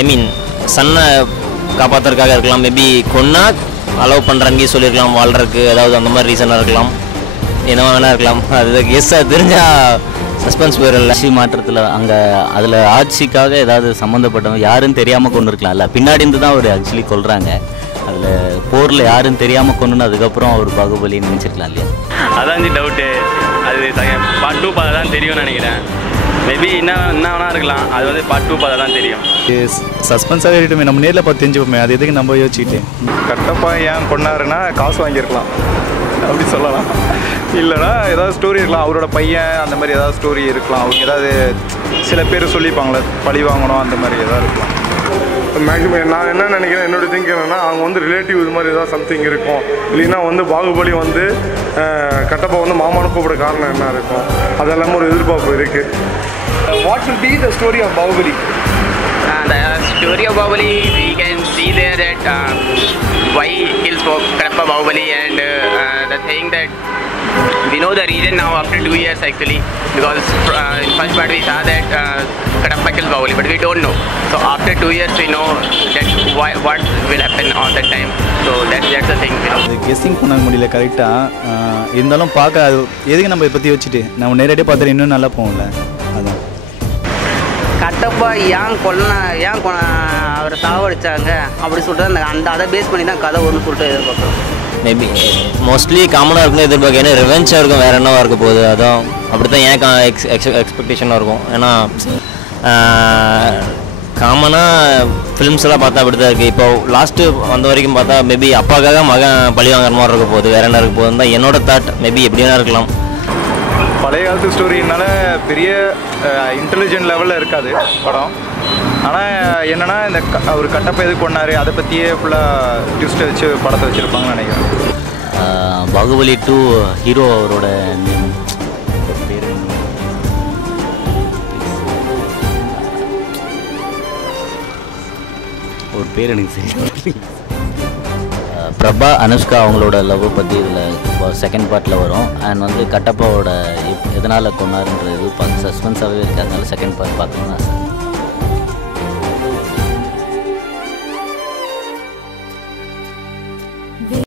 ஐ மீன் சன்னை காப்பாற்றுறதுக்காக இருக்கலாம், maybe கொன்னா allow பண்ணுறாங்க சொல்லியிருக்கலாம், வாழ்றதுக்கு ஏதாவது அந்த மாதிரி ரீசனாக இருக்கலாம், என்ன வேணா இருக்கலாம். அது கெஸ்ஸாக தெரிஞ்சால் சஸ்பென்ஸ் போயிடல. ஆட்சி மாற்றத்தில் அங்கே அதில் ஆட்சிக்காக ஏதாவது சம்மந்தப்பட்டவங்க யாருன்னு தெரியாமல் கொண்டு இருக்கலாம்ல, பின்னாடி இருந்து தான் அவர் ஆக்சுவலி கொள்கிறாங்க. அதில் போரில் யாருன்னு தெரியாமல் கொண்டுன்னு அதுக்கப்புறம் அவர் பாகுபலின்னு நினச்சிருக்கலாம் இல்லையா? அதான் டவுட்டு. அது பார்ட் 2 பார்த்தா தான் தெரியும்னு நினைக்கிறேன். மேபி என்ன வேணா இருக்கலாம், அது வந்து பார்ட் 2 பார்த்தா தான் தெரியும். சஸ்பென்ஸாகவே இருக்கட்டுமே, நம்ம நேரில் பார்த்து தெரிஞ்சுப்போமே, அது எதுக்கு நம்ம யோசிச்சுக்கிட்டு. கட்டப்பா ஏன் கொண்டாருன்னா காசு வாங்கியிருக்கலாம் அப்படி சொல்லலாம், இல்லைனா ஏதாவது ஸ்டோரி இருக்கலாம், அவரோட பையன் அந்த மாதிரி ஏதாவது ஸ்டோரி இருக்கலாம், அவங்க ஏதாவது சில பேர் சொல்லிப்பாங்களே பழி வாங்கணும் அந்த மாதிரி ஏதாவது இருக்கலாம். மேக்ஸிமம் நான் என்ன நினைக்கிறேன், என்னோட திங்க் என்னென்னா அவங்க வந்து ரிலேட்டிவ் இது மாதிரி ஏதாவது சம்திங் இருக்கும், இல்லைன்னா வந்து பாகுபலி வந்து கட்டப்பா வந்து மாமானு கூப்பிட காரணம் என்ன இருக்கும், அதெல்லாமே ஒரு எதிர்பார்ப்பு இருக்குது. What will be the story of Baahubali? The story of Bahubali, we can see there that why he kills Kadapa Bahubali, and the thing that we know the reason now after 2 years actually, because in first part we saw that Kadapa kills Bahubali, but we don't know. So after 2 years we know that what will happen on that time. So that's the thing. அது guessing பண்ண முடியல கரெக்டாக, இருந்தாலும் பார்க்க அது எதுக்கு நம்ம இதை பற்றி வச்சுட்டு நம்ம நேரடியாக பார்த்துட்டு இன்னும் நல்லா போகும்ல, அதான். கட்டப்பா ஏன் அவரை சாவடிச்சாங்க அப்படி சொல்லிட்டு அந்த அதை பேஸ் பண்ணி தான் கதை வரும்னு சொல்லிட்டு எதிர்பார்க்குறோம். மேபி மோஸ்ட்லி காமனாக இருக்குன்னு எதிர்பார்க்க, ஏன்னா ரிவென்ச்சாக இருக்கும், வேறு என்னவாக இருக்க போகுது, அதான் அப்படி தான் ஏன் எக்ஸ்பெக்டேஷனாக இருக்கும். ஏன்னா காமனாக ஃபிலிம்ஸ் எல்லாம் பார்த்தா அப்படி தான் இருக்குது. இப்போ லாஸ்ட்டு வந்த வரைக்கும் பார்த்தா மேபி அப்பாக்காக மகன் பழி வாங்குற மாதிரி இருக்க போகுது, வேறு என்ன இருக்க போகுதுன்னு தான் என்னோட தாட். மேபி எப்படின்னா இருக்கலாம். பழைய காலத்து ஸ்டோரினால பெரிய இன்டெலிஜென்ட் லெவலில் இருக்காது படம். ஆனால் என்னென்னா இந்த அவர் கட்டப்பா எது கொண்டாரு அதை பற்றியே ஃபுல்லாக ட்விஸ்ட்டை வச்சு படத்தை வச்சுருப்பாங்கன்னு நினைக்கிறேன். பாகுபலி 2 ஹீரோ அவரோட பேர் ஒரு பேர் எனக்கு சரி, பிரபா அனுஷ்கா அவங்களோட லவ் பற்றி இதில் செகண்ட் பார்ட்டில் வரும். அண்ட் வந்து கட்டப்பாவோட எதனால் கொண்டாருன்ற இது பார்த்து சஸ்பென்ஸாகவே இருக்குது, அதனால செகண்ட் பார்ட் பார்க்கணும்னு ஆசை.